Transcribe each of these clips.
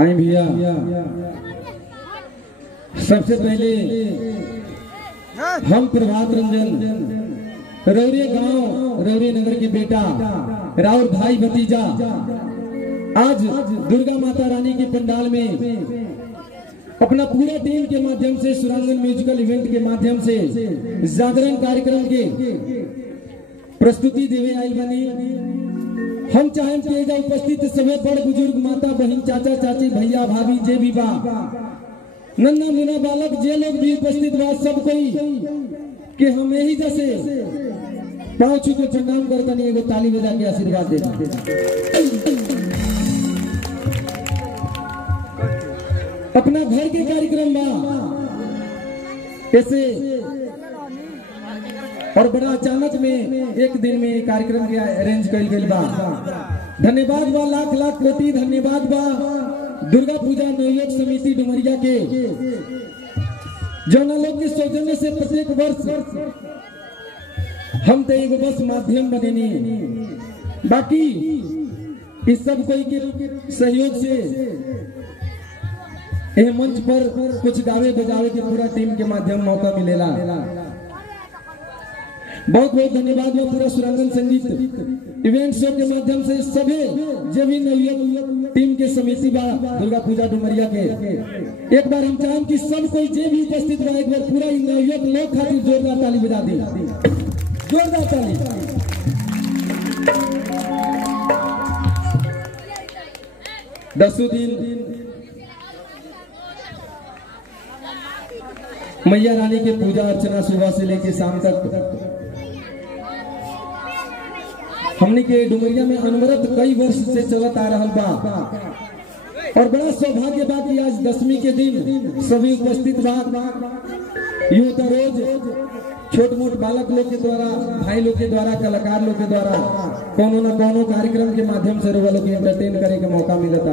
हाय भैया, सबसे पहले हम प्रभात रंजन रौरे गांव रौरे नगर के बेटा राउर भाई भतीजा आज दुर्गा माता रानी के पंडाल में अपना पूरा टीम के माध्यम से सुरांगन म्यूजिकल इवेंट के माध्यम से जागरण कार्यक्रम के प्रस्तुति देवे आई बनी। हम चाहें कि एजा उपस्थित सभी बड़ बुजुर्ग माता बहन चाचा चाची भैया भाभी जे भी बा नन्ना मुन्ना बालक जे लोग भी उपस्थित बा सब कोई कि हम यही जैसे पाँव छू के प्रणाम करता नहीं एगो ताली बजा के आशीर्वाद देना। अपना घर के कार्यक्रम बा ऐसे और बड़ा अचानक में एक दिन में कार्यक्रम के अरेंज कर गई बा। धन्यवाद बा, लाख लाख कोटि धन्यवाद बा दुर्गा पूजा नवयुवक समिति डुमरिया के जो लोग के सौजन्य से प्रत्येक वर्ष हम तो एगो बस माध्यम बनेनी, बाकी इस सब कोई के सहयोग से यह मंच पर कुछ गावे बजावे के पूरा टीम के माध्यम मौका मिलेला। बहुत बहुत धन्यवाद है पूरा सुरांगन संगीत इवेंट शो के माध्यम से सभी जो भी नवयुवक टीम के समिति बा दुर्गा पूजा डुमरिया के एक बार हम चाहें कि सब कोई जो भी उपस्थित बा एक बार पूरा नवयुवक लोग खातिर जोरदार ताली बजा दी, जोरदार ताली। दसों दिन मैया रानी के पूजा अर्चना सुबह से लेके शाम तक हमने के डुमरिया में अनवरत कई वर्ष से चलत आ रहा बा और बड़ा सौभाग्य बा कि आज दसवीं के दिन सभी उपस्थित बा। यूं तो रोज छोट मोट बालक लोग के द्वारा भाई लोग के द्वारा कलाकार लोग के द्वारा कोनो न कोनो कार्यक्रम के माध्यम से लोग के एंटरटेन करे के मौका मिलता,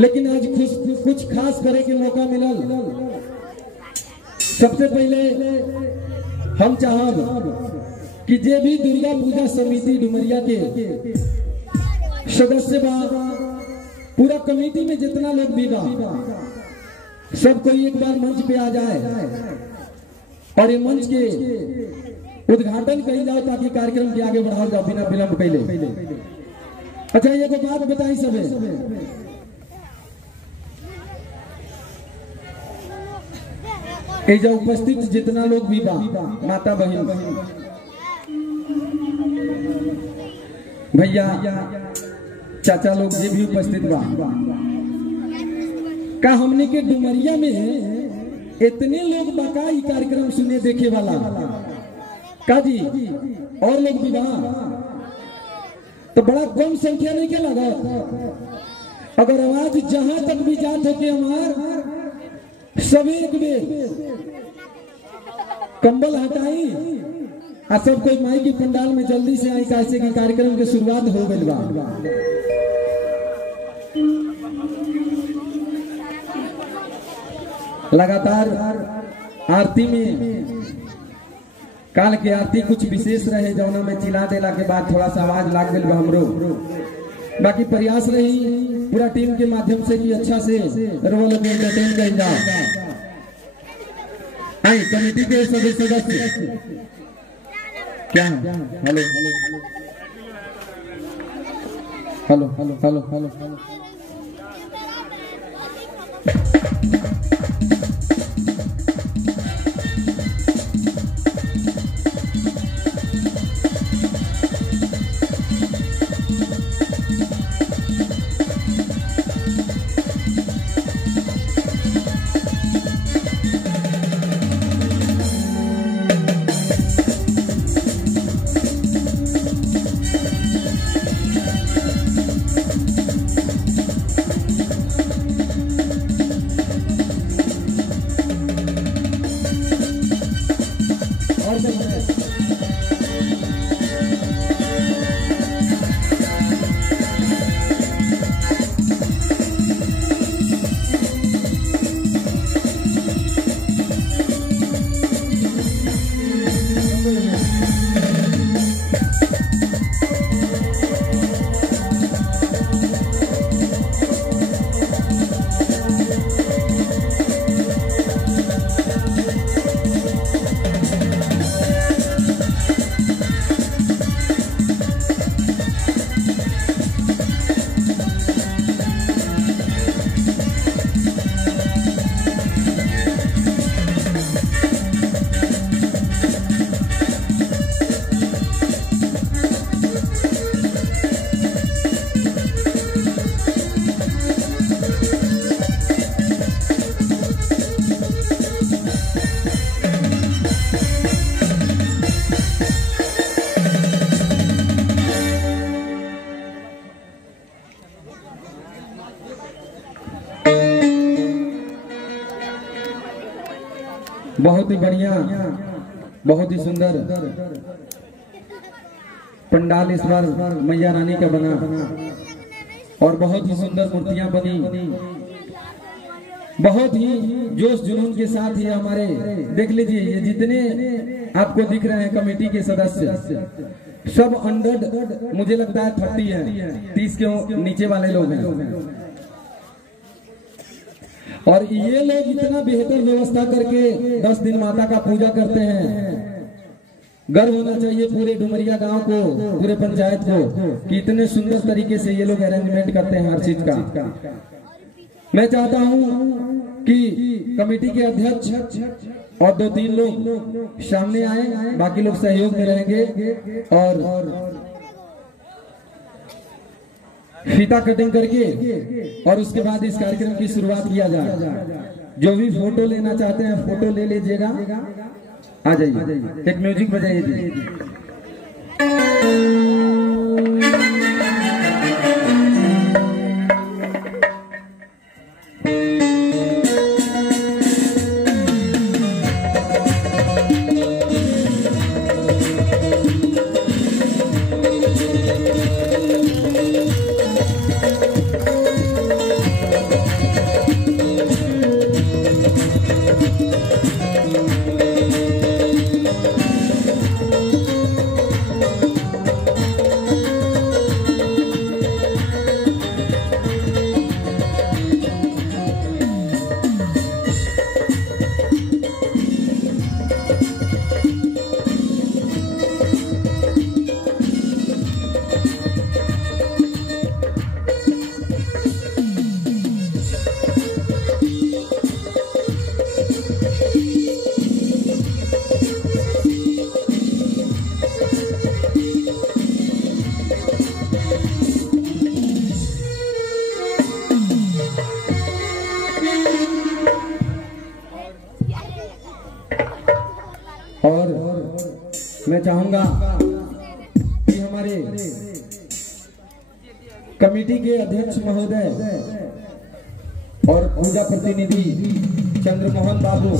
लेकिन आज कुछ खास करे के मौका मिलल। सबसे पहले हम चाहब कि जे भी दुर्गा पूजा समिति डुमरिया के सदस्य बा पूरा कमेटी में जितना लोग भी बा सब कोई एक बार मंच पे आ जाए और ये मंच के उद्घाटन करी जाओ ताकि कार्यक्रम के आगे बढ़ाओ जाओ बिना विलंब कैले। अच्छा ये को बात बताई सबे जो उपस्थित जितना लोग भी बा माता बहन भैया चाचा लोग जे भी उपस्थित बा का हमने के डुमरिया में इतने लोग बाका ई कार्यक्रम सुने देखे वाला का जी और लोग भी बा तो बड़ा कम संख्या नहीं के लगा। अगर आवाज जहां तक भी जात हो के हमार सभी एक बेर कंबल हटाई आ सब कोई माई की पंडाल में जल्दी से आई कैसे की कार्यक्रम की शुरुआत हो गई बा। लगातार आरती में काल के आरती कुछ विशेष रहे जौना में चिल्ला देला के बाद थोड़ा सा आवाज लाग गई बा हमरो, बाकी प्रयास रही पूरा टीम के माध्यम से कि अच्छा से रोल को एंटरटेन कर जाए। आई कमेटी के सदस्य क्या hello hello hello hello hello hello बहुत ही बढ़िया, बहुत ही सुंदर पंडाल इस बार मैया रानी का बना और बहुत ही सुंदर मूर्तियां बनी। बहुत ही जोश जुनून के साथ ये हमारे, देख लीजिए ये जितने आपको दिख रहे हैं कमेटी के सदस्य सब अंडर, मुझे लगता है 30 है, 30 के नीचे वाले लोग हैं। और ये लोग इतना बेहतर व्यवस्था करके 10 दिन माता का पूजा करते हैं। गर्व होना चाहिए पूरे डुमरिया गांव को, पूरे पंचायत को कि इतने सुंदर तरीके से ये लोग अरेंजमेंट करते हैं हर चीज का। मैं चाहता हूं कि कमेटी के अध्यक्ष और 2-3 लोग सामने आए, बाकी लोग सहयोग में रहेंगे और फीता कटिंग करके और उसके बाद इस कार्यक्रम की शुरुआत किया जाए। जो भी फोटो लेना चाहते हैं फोटो ले लीजिएगा, आ जाइए, एक म्यूजिक बजाइए जी। और मैं चाहूंगा कि हमारे कमेटी के अध्यक्ष महोदय और पूजा प्रतिनिधि चंद्रमोहन बाबू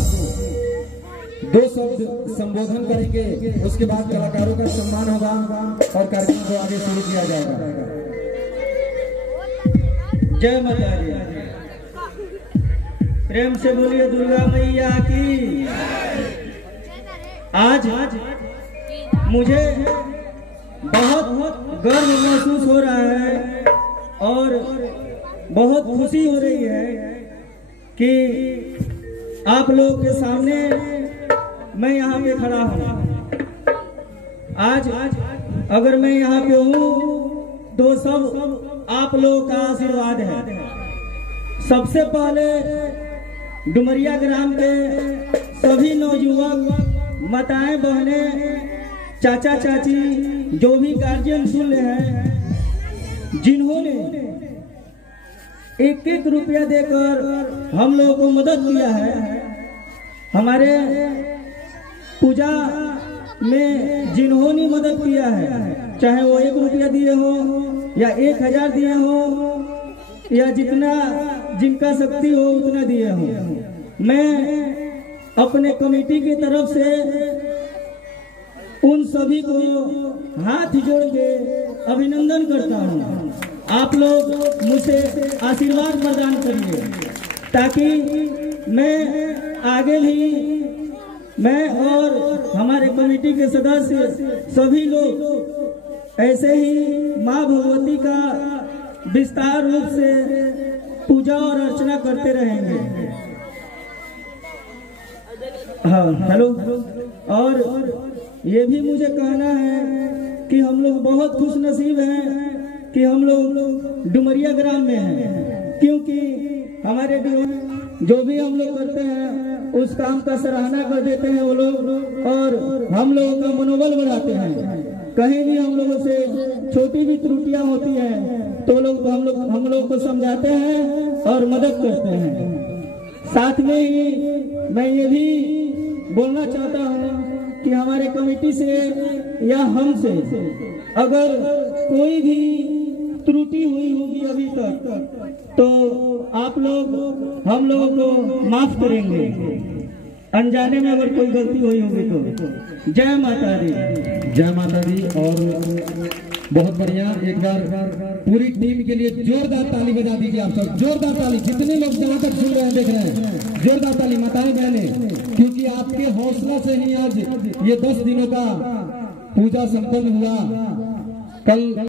2 शब्द संबोधन करेंगे, उसके बाद कलाकारों का सम्मान होगा और कार्यक्रम को आगे शुरू किया जाएगा। जय माता दी। प्रेम से बोलिए दुर्गा मैया की। आज मुझे बहुत गर्व महसूस हो रहा है और बहुत खुशी हो रही है कि आप लोगों के सामने मैं यहाँ पे खड़ा हूँ। आज अगर मैं यहाँ पे हूँ तो सब आप लोगों का आशीर्वाद है। सबसे पहले डुमरिया ग्राम के सभी नौजुवक, माताएं, बहनें, चाचा चाची, जो भी गार्जियन सुन रहे हैं, जिन्होंने 1-1 रुपया देकर हम लोगों को मदद किया है, हमारे पूजा में जिन्होंने मदद किया है, चाहे वो 1 रुपया दिए हो या 1000 दिए हो या जितना जिनका शक्ति हो उतना दिए हो, मैं अपने कमेटी की तरफ से उन सभी को हाथ जोड़ के अभिनंदन करता हूँ। आप लोग मुझे आशीर्वाद प्रदान करिए ताकि मैं आगे भी, मैं और हमारे कमेटी के सदस्य सभी लोग ऐसे ही माँ भगवती का विस्तार रूप से पूजा और अर्चना करते रहेंगे। हाँ, हेलो। और ये भी मुझे कहना है कि हम लोग बहुत खुश नसीब हैं कि हम लोग डुमरिया ग्राम में हैं, क्योंकि हमारे जो भी हम लोग करते हैं उस काम का सराहना कर देते हैं वो लोग और हम लोगों का मनोबल बढ़ाते हैं। कहीं भी हम लोगों से छोटी भी त्रुटियां होती हैं तो हम लोग को समझाते हैं और मदद करते हैं। साथ में ही मैं ये भी बोलना चाहता हूँ कि हमारे कमेटी से या हमसे अगर कोई भी त्रुटि हुई होगी अभी तक तो आप लोग हम लोगों को माफ करेंगे। अनजाने में अगर कोई गलती हुई होगी तो जय माता दी। जय माता दी। और बहुत बढ़िया, एक बार पूरी टीम के लिए जोरदार ताली बजा दीजिए आप सब, जोरदार ताली। जितने लोग जहाँ तक सुन रहे हैं, देख रहे हैं, जोरदार ताली माताएं बहनें, क्योंकि आपके हौसला से ही आज ये 10 दिनों का पूजा संपन्न हुआ। कल